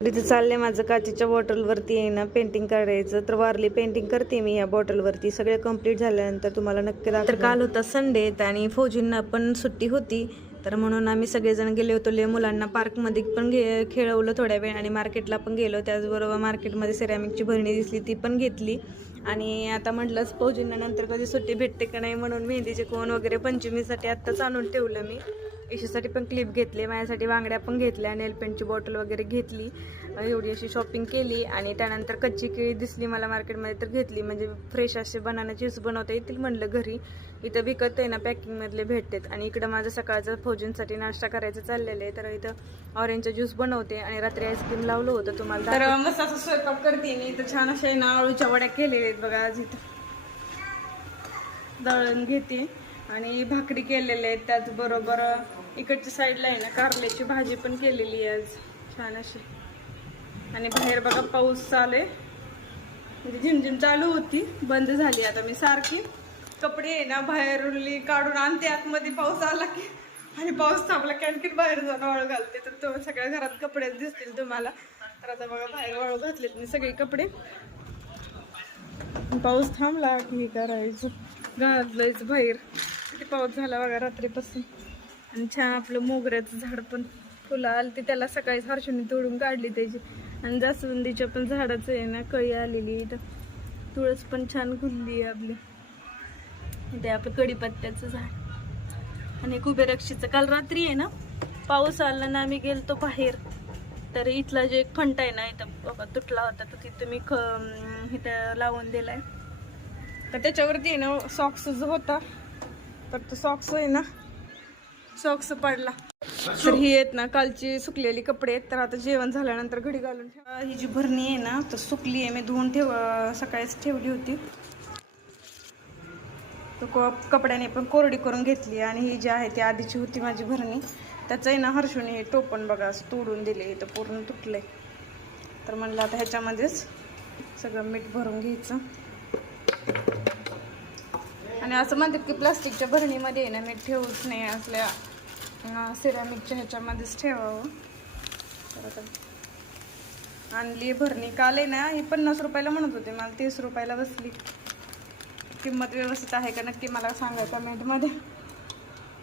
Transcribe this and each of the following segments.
इथे चाललंय माझं काचेच्या बॉटलवरती आहे ना पेंटिंग करायचं. तर वारली पेंटिंग करते मी या बॉटलवरती. सगळे कंप्लीट झाल्यानंतर तुम्हाला नक्की दाखवते. तर काल होता संडे आणि फौजींना पण सुट्टी होती, तर म्हणून आम्ही सगळेजण गेले होतो. मुलांना पार्कमध्ये पण खेळवलं थोड्या वेळ आणि मार्केटला पण गेलो. त्याचबरोबर मार्केटमध्ये सिरॅमिकची भरणी दिसली ती पण घेतली. आणि आता म्हटलंच फौजींना नंतर कधी सुट्टी भेटते का नाही म्हणून मेहंदीचे कोण वगैरे पंचमीसाठी आत्ताच आणून ठेवलं मी. इशासाठी पण क्लिप घेतले, माझ्यासाठी बांगड्या पण घेतल्या, नेलपेंटची बॉटल वगैरे घेतली. एवढी अशी शॉपिंग केली. आणि त्यानंतर कच्ची केळी दिसली मला मार्केटमध्ये तर घेतली. म्हणजे फ्रेश असे बनाना ज्यूस बनवता येतील म्हणलं घरी. इथं विकत आहे ना पॅकिंगमधले भेटतात. आणि इकडं माझं सकाळचं फौजींसाठी नाश्ता करायचं चाललेलं आहे. तर इथं ऑरेंजचा ज्यूस बनवते आणि रात्री आईस्क्रीम लावलं होतं तुम्हाला. तर मस्त असं स्वयंपाक करते मी. तर छान अशा ना आळूच्या वड्या केलेल्या आहेत बघा. आज इथं दळण घेते आणि भाकरी केलेल्या आहेत. त्याचबरोबर इकडच्या साईडला आहे ना कारल्याची भाजी पण केलेली आहे आज छान अशी. आणि बाहेर बघा पाऊस चालू आहे. म्हणजे झिमझिम चालू होती, बंद झाली आता. मी सारखी कपडे आहे ना बाहेर काढून आणते आतमध्ये, पाऊस आला की, आणि पाऊस थांबला की आणखी बाहेर जाऊन वाळू घालते. तर तो सगळ्या घरात कपडे दिसतील तुम्हाला. तर आता बघा बाहेर वाळू घातलेत मी सगळे कपडे. पाऊस थांबला की करायचं, घालायचं बाहेर. किती पाऊस झाला बघा रात्रीपासून. आणि छान आपलं मोगऱ्याचं झाड पण फुलं आली ती, त्याला सकाळी हर्षूने तोडून काढली त्याची. आणि जास्वंदीच्या पण झाडाचं आहे ना कळी आलेली. इथं तुळस पण छान खुलली आहे आपली. इथे आपलं कढीपत्त्याचं झाड आणि कुबेरक्षीचं. काल रात्री आहे ना पाऊस आला ना, आम्ही गेलतो बाहेर. तर इथला जे खंट आहे ना इथं बघा तुटला होता, तर तिथं मी इथं लावून दिलाय. तर त्याच्यावरती आहे ना सॉक्स जो होता, तर तो सॉक्स आहे ना सॉक्स पडला. तर ही आहेत ना कालची सुकलेली कपडे आहेत. तर आता जेवण झाल्यानंतर घडी घालून ठेवा. ही जी भरणी आहे ना तर सुकली आहे, मी धुवून सकाळीच ठेवली होती. तो कपड्याने पण कोरडी करून घेतली. आणि ही जी आहे ती आधीची होती माझी भरणी, त्याचं आहे ना हर्षूने हे टोपण बघा तोडून दिले, तर पूर्ण तुटले. तर म्हणलं आता ह्याच्यामध्येच सगळं मीठ भरून घ्यायचं. आणि असं म्हणतात की प्लास्टिकच्या भरणीमध्ये आहे ना मीठ ठेवूच नाही, असल्या सिरॅमिकच्या ह्याच्यामध्येच ठेवावं. तर आता आणली भरणी. काल आहे ना ही 50 रुपयाला म्हणत होते, मला 30 रुपयाला बसली. किंमत व्यवस्थित आहे का नक्की मला सांगा कमेंटमध्ये.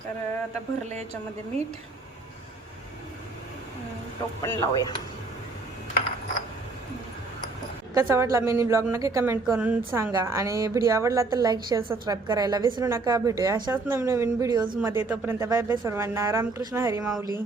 तर आता भरलं याच्यामध्ये मीठ. टोपण लावूया. कसा वाटला मिनी ब्लॉग नक्की कमेंट करून सांगा. आणि व्हिडिओ आवडला तर लाईक शेअर सबस्क्राईब करायला विसरू नका. भेटूया अशाच नवीन नवीन व्हिडिओजमध्ये. तोपर्यंत बाय बाय सर्वांना. रामकृष्ण हरी माऊली.